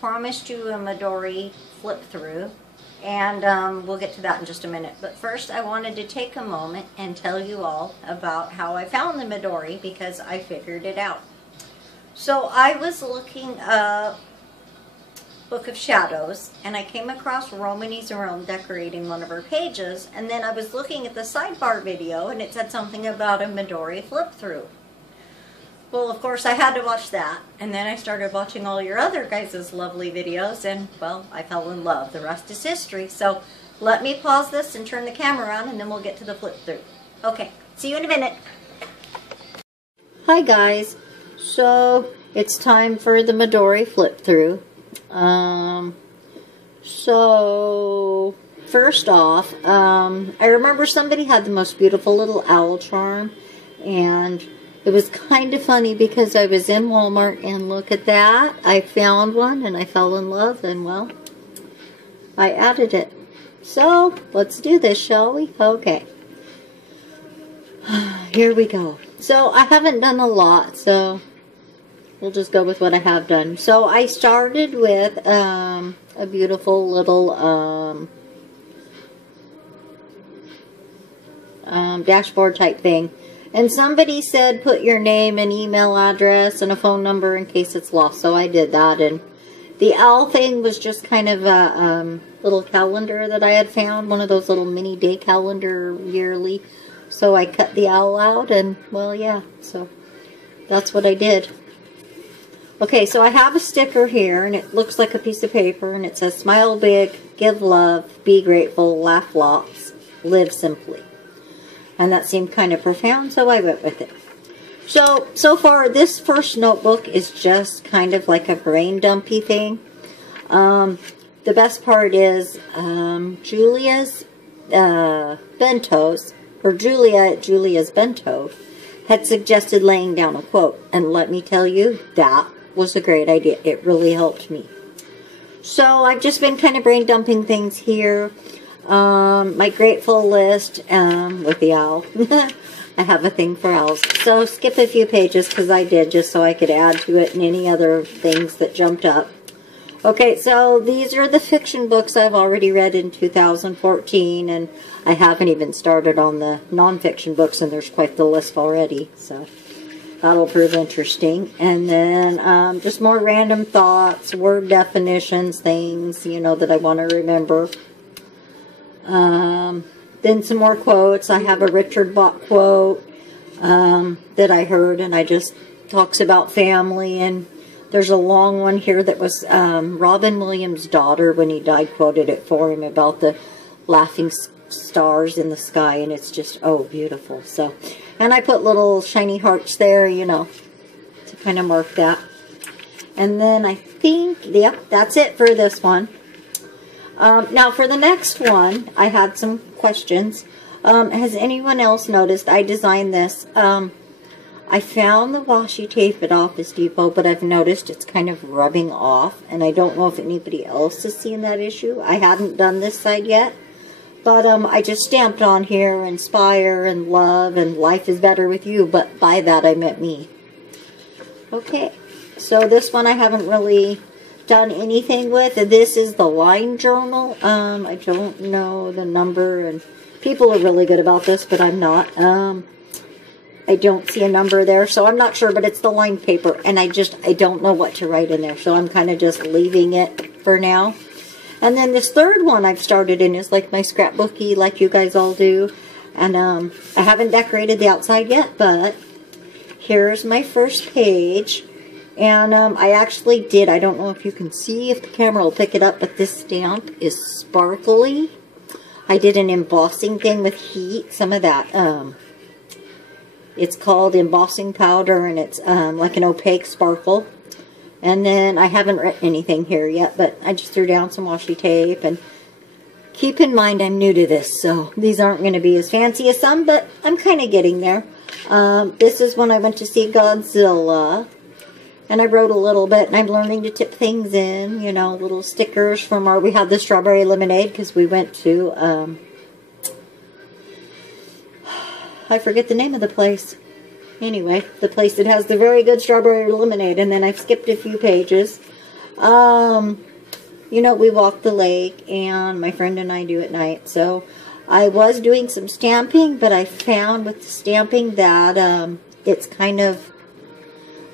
promised you a Midori flip through, and we'll get to that in just a minute. But first, I wanted to take a moment and tell you all about how I found the Midori, because I figured it out. So I was looking up Book of Shadows, and I came across Romany's Rome decorating one of her pages, and then I was looking at the sidebar video, and it said something about a Midori flip through. Well, of course, I had to watch that, and then I started watching all your other guys' lovely videos, and, well, I fell in love. The rest is history. So let me pause this and turn the camera around, and then we'll get to the flip through. Okay, see you in a minute. Hi, guys. So it's time for the Midori flip through. So first off, I remember somebody had the most beautiful little owl charm, and it was kind of funny because I was in Walmart, and look at that, I found one and I fell in love, and well, I added it. So let's do this, shall we? Okay. Here we go. So I haven't done a lot, so we'll just go with what I have done. So I started with a beautiful little dashboard type thing. And somebody said put your name and email address and a phone number in case it's lost. So I did that. And the owl thing was just kind of a little calendar that I had found. One of those little mini day calendar yearly. So I cut the owl out, and well, yeah. So that's what I did. Okay, so I have a sticker here, and it looks like a piece of paper, and it says, smile big, give love, be grateful, laugh lots, live simply. And that seemed kind of profound, so I went with it. So far, this first notebook is just kind of like a brain dumpy thing. The best part is Julia's bentos, or Julia at Julia's Bento, had suggested laying down a quote. And let me tell you, that was a great idea. It really helped me. So I've just been kind of brain dumping things here. My grateful list with the owl. I have a thing for owls. So skip a few pages because I did, just so I could add to it and any other things that jumped up. Okay, so these are the fiction books I've already read in 2014, and I haven't even started on the nonfiction books, and there's quite the list already, so that'll prove interesting. And then just more random thoughts, word definitions, things, you know, that I want to remember. Then some more quotes. I have a Richard Bach quote that I heard, and I just talks about family, and there's a long one here that was Robin Williams' daughter, when he died, quoted it for him about the laughing stars in the sky, and it's just, oh, beautiful. So, and I put little shiny hearts there, you know, to kind of mark that. And then I think, yep, that's it for this one. Now for the next one, I had some questions. Has anyone else noticed I designed this? I found the washi tape at Office Depot, but I've noticed it's kind of rubbing off, and I don't know if anybody else has seen that issue. I hadn't done this side yet, but I just stamped on here, inspire and love and life is better with you, but by that I meant me. Okay, so this one I haven't really done anything with. This is the line journal. I don't know the number, and people are really good about this, but I'm not. I don't see a number there, so I'm not sure, but it's the lined paper, and I don't know what to write in there, so I'm kind of just leaving it for now. And then this third one I've started in is like my scrapbooky, like you guys all do, and I haven't decorated the outside yet, but here's my first page, and I actually did, I don't know if you can see, if the camera will pick it up, but this stamp is sparkly. I did an embossing thing with heat, some of that, it's called embossing powder, and it's like an opaque sparkle. And then I haven't written anything here yet, but I just threw down some washi tape. And keep in mind, I'm new to this, so these aren't going to be as fancy as some, but I'm kind of getting there. This is when I went to see Godzilla, and I wrote a little bit, and I'm learning to tip things in, you know, little stickers from we had the strawberry lemonade, because we went to, I forget the name of the place. Anyway, the place that has the very good strawberry lemonade. And then I've skipped a few pages. You know, we walk the lake, and my friend and I do at night. So I was doing some stamping, but I found with the stamping that it's kind of,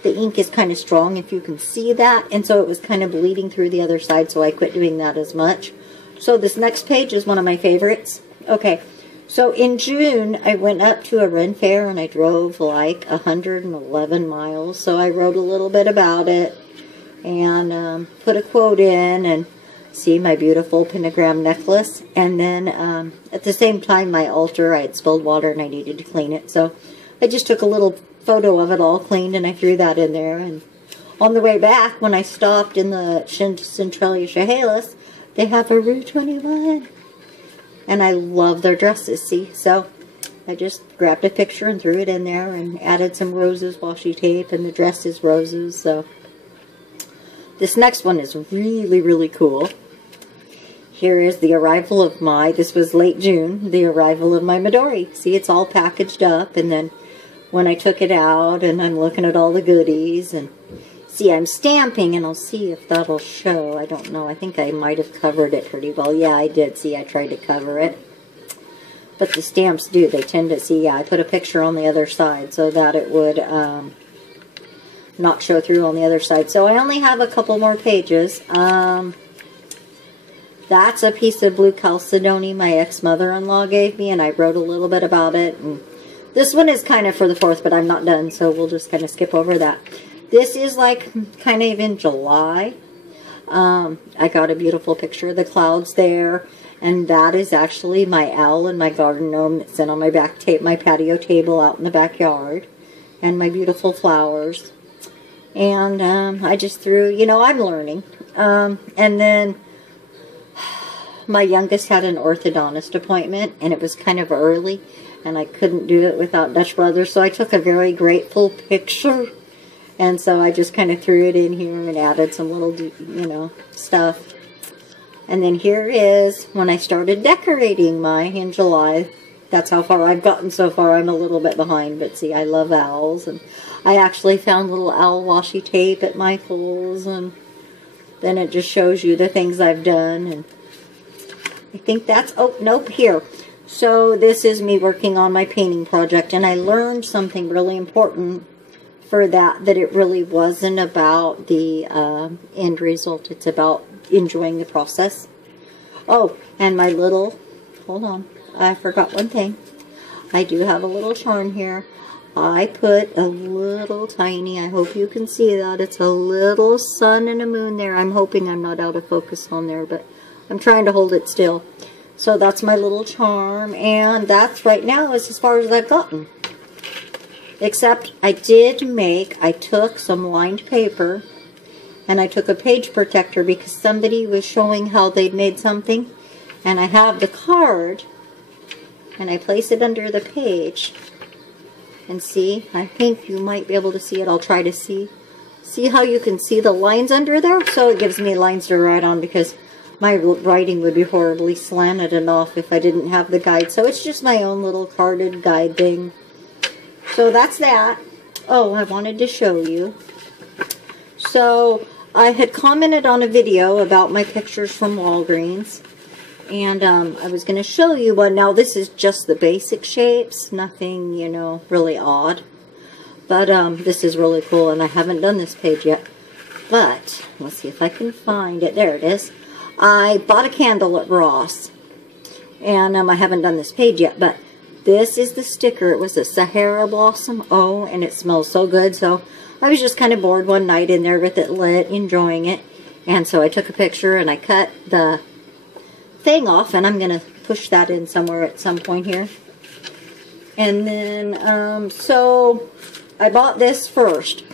the ink is kind of strong, if you can see that. And so it was kind of bleeding through the other side, so I quit doing that as much. So this next page is one of my favorites. Okay, so in June, I went up to a Ren Fair, and I drove like 111 miles. So I wrote a little bit about it, and put a quote in, and see my beautiful pentagram necklace. And then at the same time, my altar, I had spilled water and I needed to clean it. So I just took a little photo of it all cleaned, and I threw that in there. And on the way back, when I stopped in the Centralia Chehalis, they have a Rue 21. And I love their dresses, see? So I just grabbed a picture and threw it in there and added some roses washi tape, and the dress is roses. So this next one is really, really cool. Here is the arrival of my, this was late June, the arrival of my Midori. See, it's all packaged up, and then when I took it out, and I'm looking at all the goodies, and see, I'm stamping, and I'll see if that'll show. I don't know. I think I might have covered it pretty well. Yeah, I did. See, I tried to cover it. But the stamps do. They tend to, see, yeah, I put a picture on the other side so that it would not show through on the other side. So I only have a couple more pages. That's a piece of blue chalcedony my ex-mother-in-law gave me, and I wrote a little bit about it. And this one is kind of for the 4th, but I'm not done, so we'll just kind of skip over that. This is like kind of in July. I got a beautiful picture of the clouds there, and that is actually my owl and my garden gnome that's in on my my patio table out in the backyard, and my beautiful flowers. And I just threw, you know, I'm learning. And then my youngest had an orthodontist appointment, and it was kind of early, and I couldn't do it without Dutch Brothers, so I took a very grateful picture. And so I just kind of threw it in here and added some little, you know, stuff. And then here is when I started decorating mine in July. That's how far I've gotten so far. I'm a little bit behind, but see, I love owls. And I actually found little owl washi tape at Michael's, and then it just shows you the things I've done. And I think that's, oh, nope, here. So this is me working on my painting project, and I learned something really important for that it really wasn't about the end result. It's about enjoying the process. Oh, and my little, hold on, I forgot one thing. I do have a little charm here. I put a little tiny, I hope you can see that, it's a little sun and a moon there. I'm hoping I'm not out of focus on there, but I'm trying to hold it still. So that's my little charm, and that's right now is as far as I've gotten. Except I took some lined paper, and I took a page protector because somebody was showing how they'd made something, and I have the card, and I place it under the page, and see, I think you might be able to see it. I'll try to see how you can see the lines under there. So it gives me lines to write on, because my writing would be horribly slanted and off if I didn't have the guide. So it's just my own little carded guide thing. So that's that. Oh, I wanted to show you. So I had commented on a video about my pictures from Walgreens, and I was going to show you one. Now this is just the basic shapes, nothing, you know, really odd. But this is really cool, and I haven't done this page yet. But let's see if I can find it. There it is. I bought a candle at Ross, and I haven't done this page yet, but this is the sticker. It was a Sahara Blossom. Oh, and it smells so good. So I was just kind of bored one night in there with it lit, enjoying it. And so I took a picture and I cut the thing off, and I'm going to push that in somewhere at some point here. And then, so I bought this first.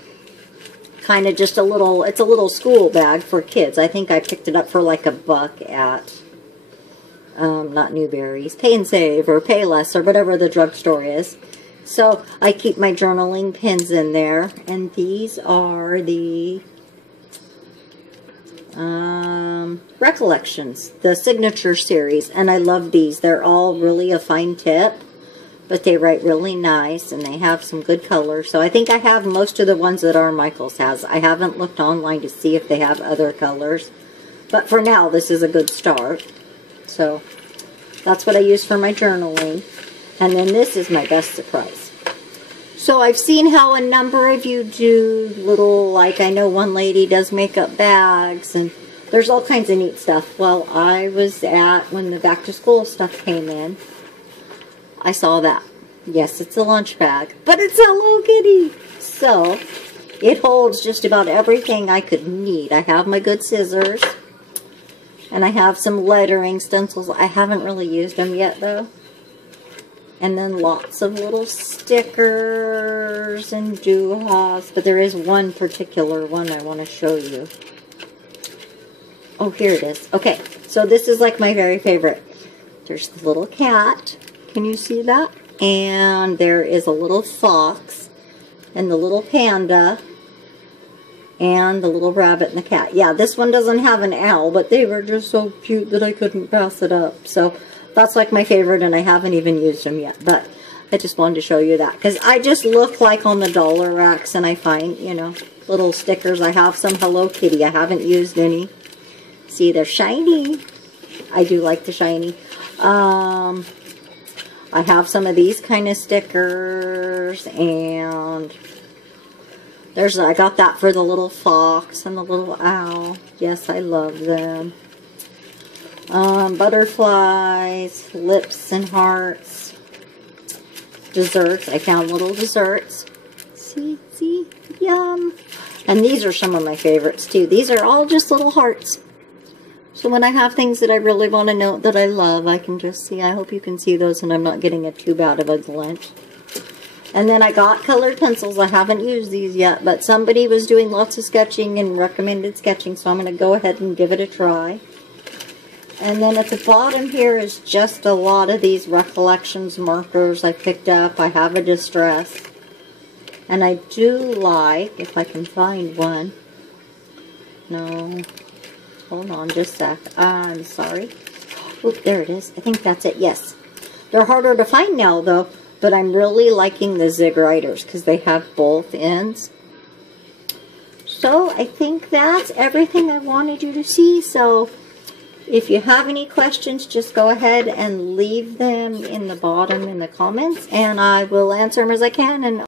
Kind of just a little, it's a little school bag for kids. I think I picked it up for like $1 at not Newberry's, Pay and Save or Pay Less or whatever the drugstore is. So I keep my journaling pins in there, and these are the Recollections, the signature series, and I love these. They're all really a fine tip, but they write really nice, and they have some good colors. So I think I have most of the ones that R. Michaels has. I haven't looked online to see if they have other colors, but for now, this is a good start. So that's what I use for my journaling. And then this is my best surprise. So I've seen how a number of you do little, like I know one lady does makeup bags, and there's all kinds of neat stuff. Well, I was when the back to school stuff came in, I saw that. Yes, it's a lunch bag, but it's Hello Kitty. So it holds just about everything I could need. I have my good scissors, and I have some lettering stencils. I haven't really used them yet, though. And then lots of little stickers and doohies. But there is one particular one I want to show you. Oh, here it is. Okay, so this is like my very favorite. There's the little cat. Can you see that? And there is a little fox and the little panda and the little rabbit and the cat. Yeah, this one doesn't have an owl, but they were just so cute that I couldn't pass it up. So that's like my favorite, and I haven't even used them yet. But I just wanted to show you that, because I just look like on the dollar racks, and I find, you know, little stickers. I have some Hello Kitty. I haven't used any. See, they're shiny. I do like the shiny. I have some of these kind of stickers, and I got that for the little fox and the little owl. Yes, I love them. Butterflies, lips and hearts, desserts. I found little desserts. See, yum. And these are some of my favorites too. These are all just little hearts. So when I have things that I really want to note that I love, I can just see. I hope you can see those, and I'm not getting a too bad of a glint. And then I got colored pencils. I haven't used these yet, but somebody was doing lots of sketching and recommended sketching, so I'm going to go ahead and give it a try. And then at the bottom here is just a lot of these Recollections markers I picked up. I have a Distress. And I do like, if I can find one. No. Hold on just a sec. I'm sorry. Oop, there it is. I think that's it. Yes. They're harder to find now, though. But I'm really liking the Zig Riders because they have both ends. So I think that's everything I wanted you to see. So if you have any questions, just go ahead and leave them in the bottom in the comments, and I will answer them as I can. And